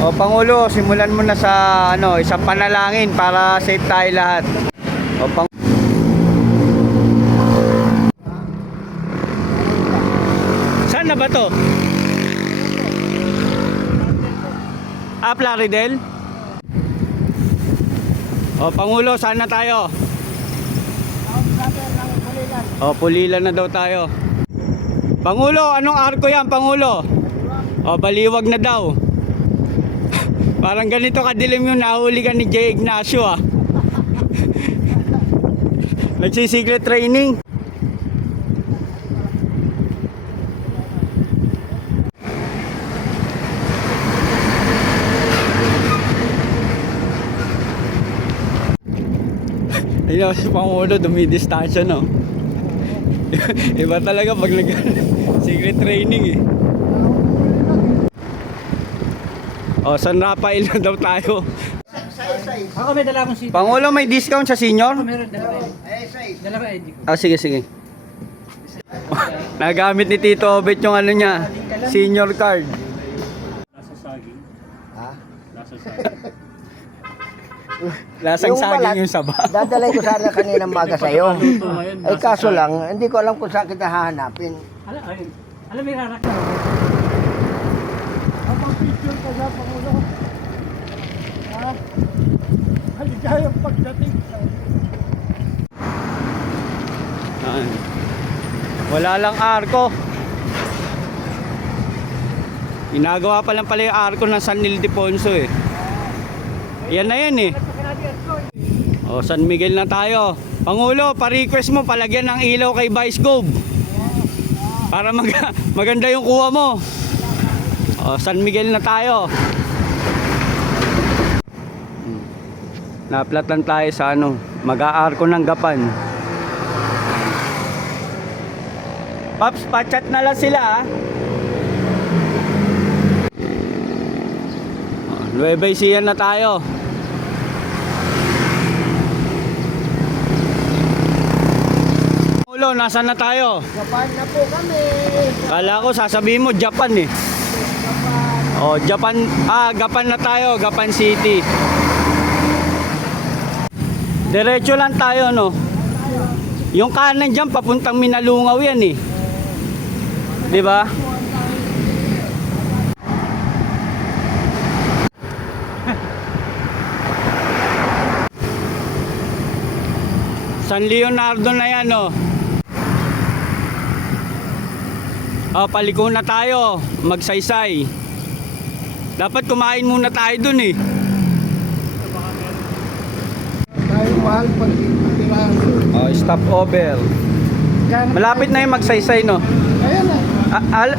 O Pangulo, simulan mo na sa isang panalangin para safe tayo lahat. O Saan na ba to? Plaridel? O Pangulo, saan na tayo? O Pulilan na daw tayo. Pangulo, anong arko yan, Pangulo? O Baliwag na daw. Parang ganito kadilim yung nahuli ka ni J. Ignacio Nagsi-secret training. Ayun si Pangulo, dumidistansya no. Iba talaga pag nag-secret training eh. O, San Rafael na daw tayo. Ako may dala akong CD. Pangulo, may discount sa senior? Meron dalawa. Dalawa ID ko. Sige, sige. Nagamit ni Tito Obet yung niya, senior card. Nasa saging. Ha? Nasa saging. Lasang saging yung saba. Dadalay ko sana kanina maga sa'yo. Luto ngayon. Ay kaso lang, hindi ko alam kung saan kita hahanapin. Alam may rarak na. Ang picture ka sa Pangulo. Ha? Haligayang pagdating. Wala lang arko. Ginagawa pa lang pala yung arko ng San Ildefonso eh. Yan na yan eh. O, San Miguel na tayo. Pangulo, pa-request mo palagyan ng ilaw kay Vice Gov. Para maganda yung kuha mo. O, San Miguel na tayo. Naplatan tayo sa mag-aarko ng Gapan. Paps, pa-chat na lang sila Nueva Ecija na tayo. Ulo, nasaan na tayo? Japan na po kami. Kala ko sasabihin mo Japan eh. Oh, Japan, Gapan na tayo, Gapan City. Diretso lang tayo no. Yung kanan diyan papuntang Minalungaw yan eh. 'Di ba? San Leonardo na yan oh. Paliko na tayo, magsaysay. Dapat kumain muna tayo dun eh. Tayo mahal pag tirahan. Stop over. Malapit na yung magsaysay no. Ayan na.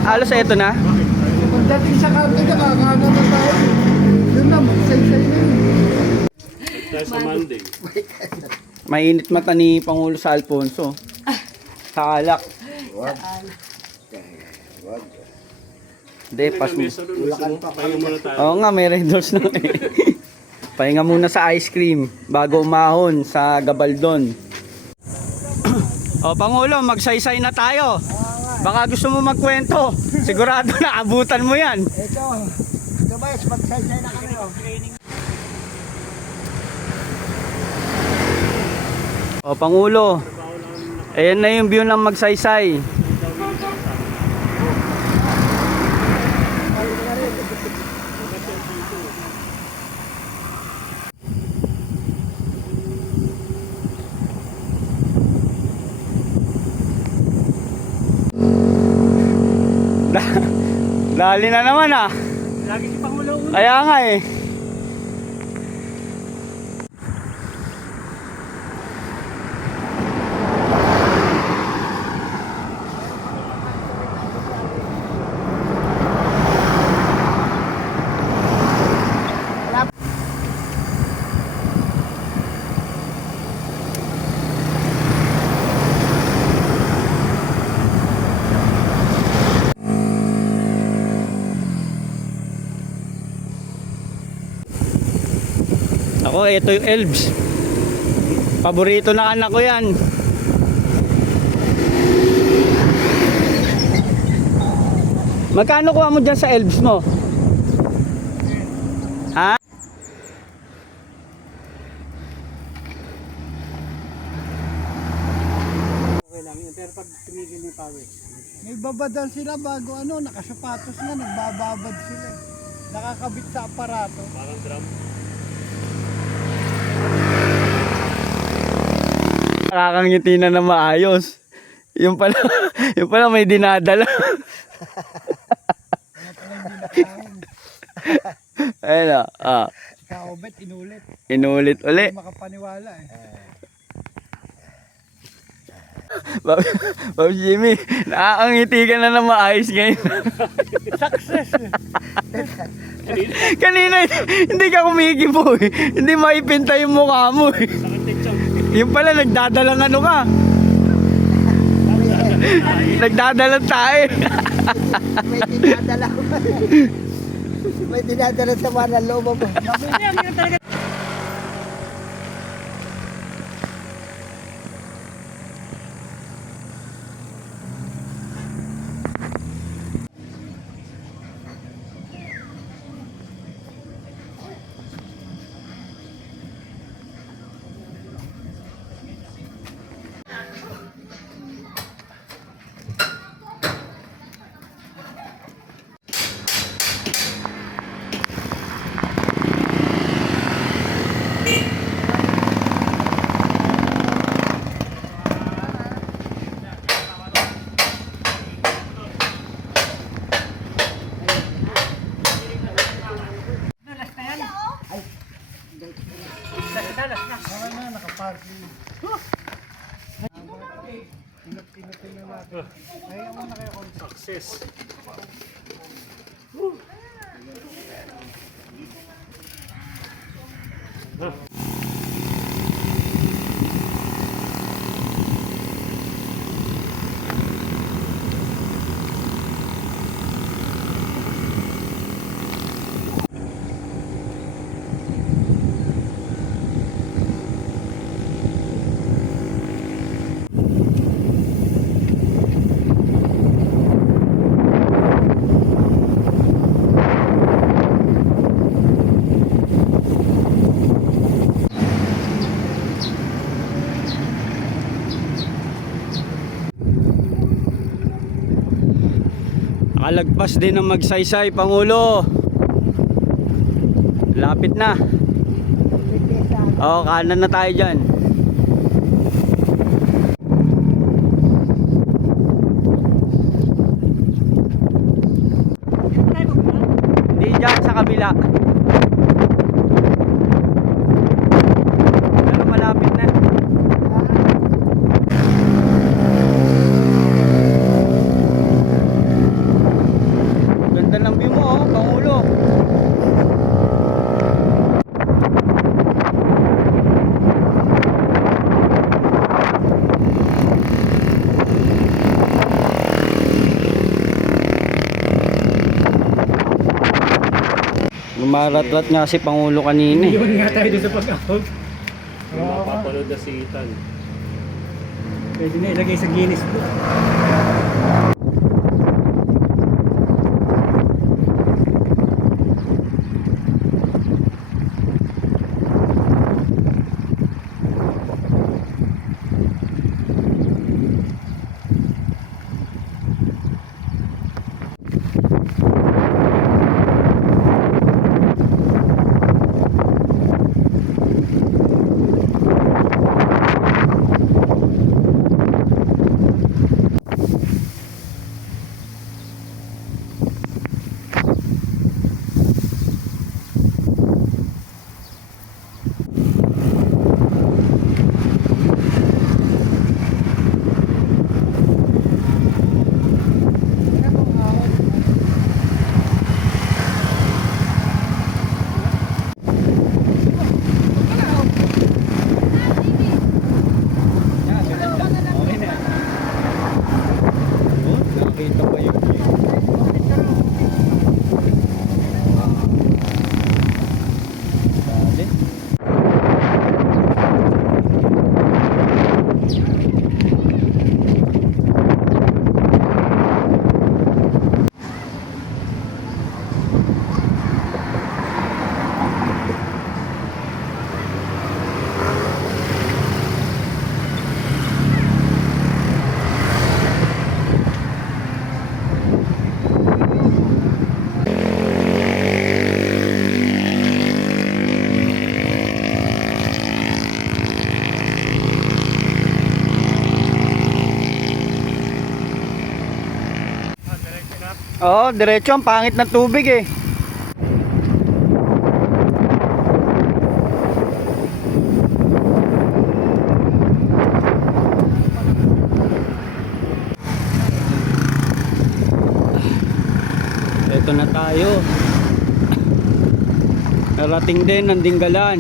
Alos eto na. Pagdating sa kanto ka, kakana na tayo. Yun na, magsaysay na yun. Tayo sa Monday. Mainit mata ni Pangulo sa Alfonso. Sa alak. Hindi, pas mo. Pahinga muna tayo. Oo nga, may Red Doors na eh. Pahinga muna sa ice cream bago umahon sa Gabaldon. Pangulo, magsaysay na tayo. Baka gusto mo magkwento. Sigurado na abutan mo yan. Ito ba, magsaysay na kami. Pangulo, ayan na yung view ng magsaysay. Dali na naman Lagi si Pangulo ulo. Kaya nga eh. Ako, ito yung Elves. Paborito na anak ko yan. Magkano kuha mo dyan sa Elves mo? May babadan sila bago ano, nakasapatos na, nagbababad sila. Nakakabit sa aparato. Parang drum. Nakakangiti na na maayos. Yung pala, yung pala may dinadala. Ayun ah. Kaobet, inulit. Inulit uli. Hindi makapaniwala eh. Bob Jimmy, nakakangiti ka na na maayos ngayon. Success eh. Kanina, hindi ka kumikibo eh. Hindi maipinta yung mukha mo eh. Sakit din siya. Yung pala, nagdadalang ano ka. Nagdadalang tayo. May dinadala ko. May dinadala sa mga loob mo. Nakaparty. Pinag-pinag na natin. Kaya mo na kayo konti. Success. Nakalagpas din ng magsaysay, Pangulo. Lapit na. Oo, kanan na tayo dyan. Hindi dyan sa kabila. Pero malapit na. Ganda ng view mo, oh, Pangulo. Gumaratlat nga si Pangulo kanina eh. Iwan nga tayo doon sa pag-out. Kung mapapanood na si Ethan. Pwede na ilagay sa Guinness Book. Oo, diretso ang pangit ng tubig eh. Ito na tayo. Narating din ng Dinggalan.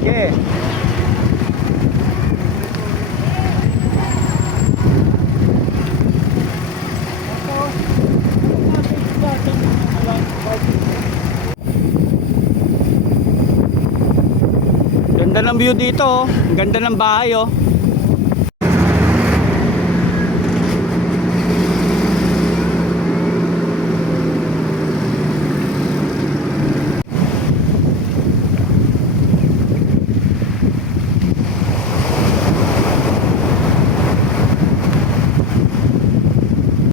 Okay. Ganda ng view dito, oh. Ganda ng bahay, oh.